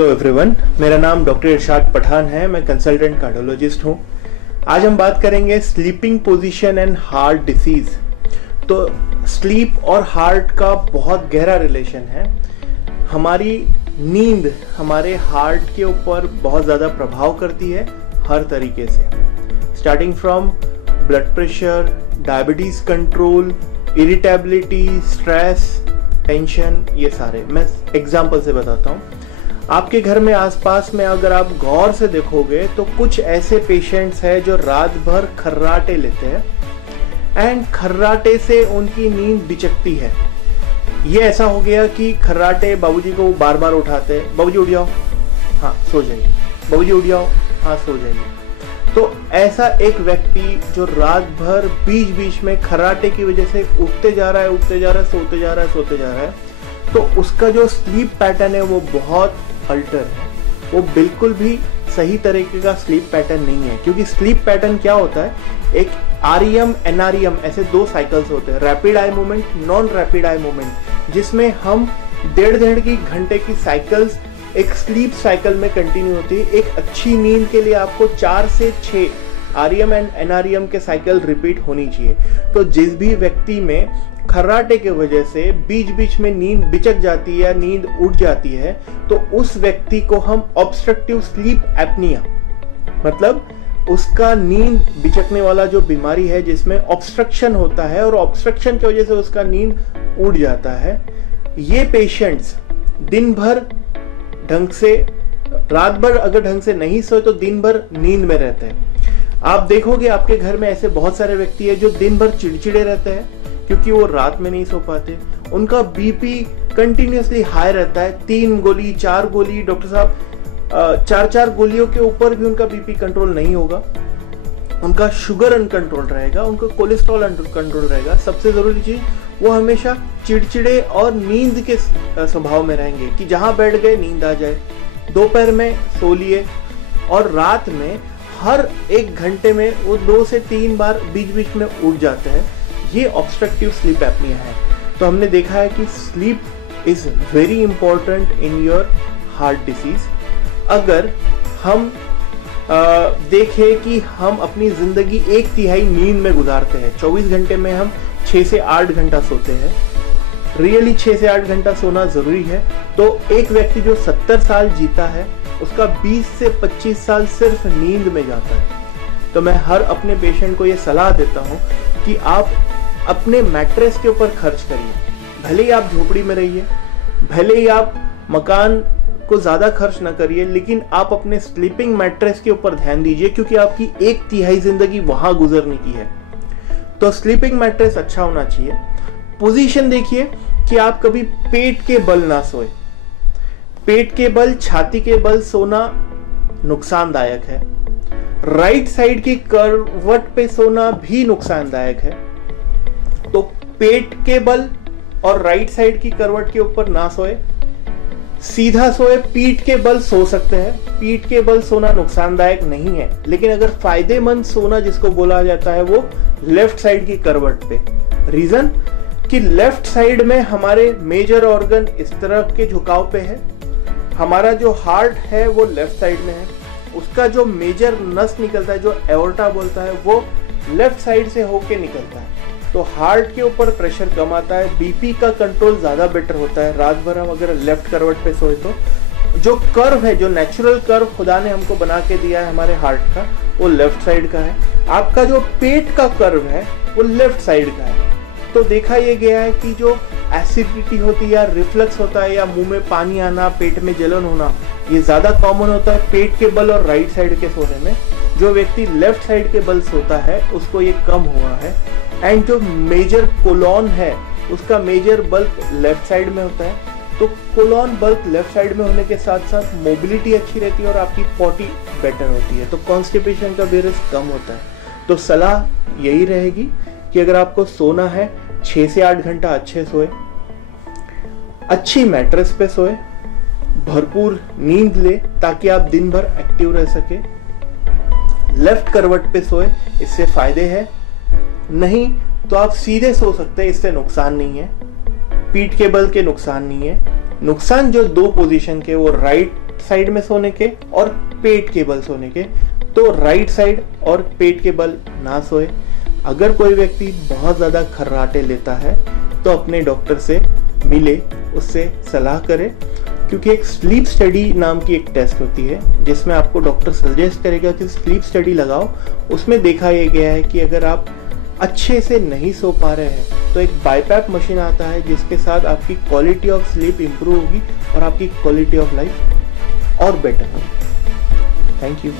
Hello everyone, मेरा नाम doctor इरशाद पठान है। मैं कंसल्टेंट कार्डियोलॉजिस्ट हूँ। आज हम बात करेंगे sleeping position and heart disease. तो स्लीप और हार्ट का बहुत गहरा रिलेशन है। हमारी नींद हमारे हार्ट के ऊपर बहुत ज़्यादा प्रभाव करती है हर तरीके से, starting from blood pressure, diabetes control, irritability, stress, tension, ये सारे। मैं एग्जाम्पल से बताता हूँ। आपके घर में आसपास में अगर आप गौर से देखोगे तो कुछ ऐसे पेशेंट्स हैं जो रात भर खर्राटे लेते हैं एंड खर्राटे से उनकी नींद बिचकती है। ये ऐसा हो गया कि खर्राटे बाबूजी को बार बार उठाते हैं, बाबूजी उठ जाओ, हाँ सो जाइए, बाबूजी उठ जाओ, हाँ सो जाइए। तो ऐसा एक व्यक्ति जो रात भर बीच बीच में खर्राटे की वजह से उठते जा रहा है, उठते जा रहा है, सोते जा रहा है, सोते जा रहा है, तो उसका जो स्लीप पैटर्न है वो बहुत अल्टर है। वो बिल्कुल भी सही तरीके का स्लीप पैटर्न नहीं है। क्योंकि स्लीप पैटर्न क्या होता है, एक आरईएम एनआरईएम ऐसे दो साइकिल्स होते हैं, rapid eye movement, non rapid eye movement, जिसमें हम डेढ़ की घंटे की साइकिल्स एक स्लीप साइकिल में कंटिन्यू होती है। एक अच्छी नींद के लिए आपको 4 से 6 आरईएम एंड एनआरईएम के साइकिल रिपीट होनी चाहिए। तो जिस भी व्यक्ति में खर्राटे की वजह से बीच बीच में नींद बिचक जाती है या नींद उठ जाती है, तो उस व्यक्ति को हम ऑब्स्ट्रक्टिव स्लीप एपनिया, मतलब उसका नींद बिचकने वाला जो बीमारी है जिसमें ऑब्स्ट्रक्शन होता है और ऑब्स्ट्रक्शन की वजह से उसका नींद उड़ जाता है, ये पेशेंट्स दिन भर ढंग से, रात भर अगर ढंग से नहीं सोए तो दिन भर नींद में रहते हैं। आप देखोगे आपके घर में ऐसे बहुत सारे व्यक्ति है जो दिन भर चिड़चिड़े रहते हैं क्योंकि वो रात में नहीं सो पाते। उनका बीपी कंटिन्यूसली हाई रहता है, 3 गोली 4 गोली, डॉक्टर साहब 4 गोलियों के ऊपर भी उनका बीपी कंट्रोल नहीं होगा। उनका शुगर अनकंट्रोल रहेगा, उनका कोलेस्ट्रॉल अनकंट्रोल रहेगा। सबसे जरूरी चीज, वो हमेशा चिड़चिड़े और नींद के स्वभाव में रहेंगे कि जहां बैठ गए नींद आ जाए। दोपहर में सो लिए और रात में हर 1 घंटे में वो 2 से 3 बार बीच बीच में उठ जाते हैं। ये ऑब्स्ट्रक्टिव स्लीप एपनिया है। तो हमने देखा है कि sleep is very important in your heart disease. अगर हम देखें कि हम अपनी जिंदगी 1/3 नींद में गुजारते हैं, 24 घंटे में हम 6 से 8 घंटा सोते हैं, रियली 6 से 8 घंटा सोना जरूरी है। तो एक व्यक्ति जो 70 साल जीता है उसका 20 से 25 साल सिर्फ नींद में जाता है। तो मैं हर अपने पेशेंट को ये सलाह देता हूँ कि आप अपने मैट्रेस के ऊपर खर्च करिए। भले ही आप झोपड़ी में रहिए, भले ही आप मकान को ज्यादा खर्च ना करिए, लेकिन आप अपने स्लीपिंग मैट्रेस के ऊपर ध्यान दीजिए क्योंकि आपकी 1/3 जिंदगी वहां गुजरने की है। तो स्लीपिंग मैट्रेस अच्छा होना चाहिए। पोजीशन देखिए कि आप कभी पेट के बल ना सोए। पेट के बल, छाती के बल सोना नुकसानदायक है। राइट साइड की करवट पे सोना भी नुकसानदायक है। तो पेट के बल और राइट साइड की करवट के ऊपर ना सोए, सीधा सोए। पीठ के बल सो सकते हैं, पीठ के बल सोना नुकसानदायक नहीं है, लेकिन अगर फायदेमंद सोना जिसको बोला जाता है वो लेफ्ट साइड की करवट पे। रीजन कि लेफ्ट साइड में हमारे मेजर ऑर्गन इस तरफ के झुकाव पे है, हमारा जो हार्ट है वो लेफ्ट साइड में है, उसका जो मेजर नस निकलता है जो एओर्टा बोलता है वो लेफ्ट साइड से होके निकलता है। तो हार्ट के ऊपर प्रेशर कम आता है, बीपी का कंट्रोल ज्यादा बेटर होता है। रात भर हम अगर लेफ्ट करवट पे सोए तो जो कर्व है, जो नेचुरल कर्व खुदा ने हमको बना के दिया है हमारे हार्ट का, वो लेफ्ट साइड का है। आपका जो पेट का कर्व है वो लेफ्ट साइड का है। तो देखा यह गया है कि जो एसिडिटी होती है या रिफ्लक्स होता है या मुंह में पानी आना, पेट में जलन होना, ये ज्यादा कॉमन होता है पेट के बल और राइट साइड के सोने में। जो व्यक्ति लेफ्ट साइड के बल सोता है उसको ये कम हुआ है। एंड जो मेजर कोलॉन है उसका मेजर बल्क लेफ्ट साइड में होता है। तो कोलॉन बल्क लेफ्ट साइड में होने के साथ साथ मोबिलिटी अच्छी रहती है और आपकी पॉटी बेटर होती है। तो कॉन्स्टिपेशन का भी रिस्क कम होता है। तो सलाह यही रहेगी कि अगर आपको सोना है 6 से 8 घंटा अच्छे सोए, अच्छी मैट्रेस पे सोए, भरपूर नींद ले ताकि आप दिन भर एक्टिव रह सके। लेफ्ट करवट पे सोए, इससे फायदे हैं। नहीं तो आप सीधे सो सकते हैं, इससे नुकसान नहीं है। पीठ के बल के नुकसान नहीं है। नुकसान जो 2 पोजीशन के, वो राइट लेफ्ट साइड में सोने के और पेट के बल सोने के, तो राइट साइड और पेट के बल ना सोए। अगर कोई व्यक्ति बहुत ज़्यादा खर्राटे लेता है तो अपने डॉक्टर से मिले, उससे सलाह करें, क्योंकि एक स्लीप स्टडी नाम की एक टेस्ट होती है जिसमें आपको डॉक्टर सजेस्ट करेगा कि स्लीप स्टडी लगाओ। उसमें देखा यह गया है कि अगर आप अच्छे से नहीं सो पा रहे हैं तो एक बाईपैप मशीन आता है जिसके साथ आपकी क्वालिटी ऑफ स्लीप इंप्रूव होगी और आपकी क्वालिटी ऑफ लाइफ और बेटर होगी। Thank you.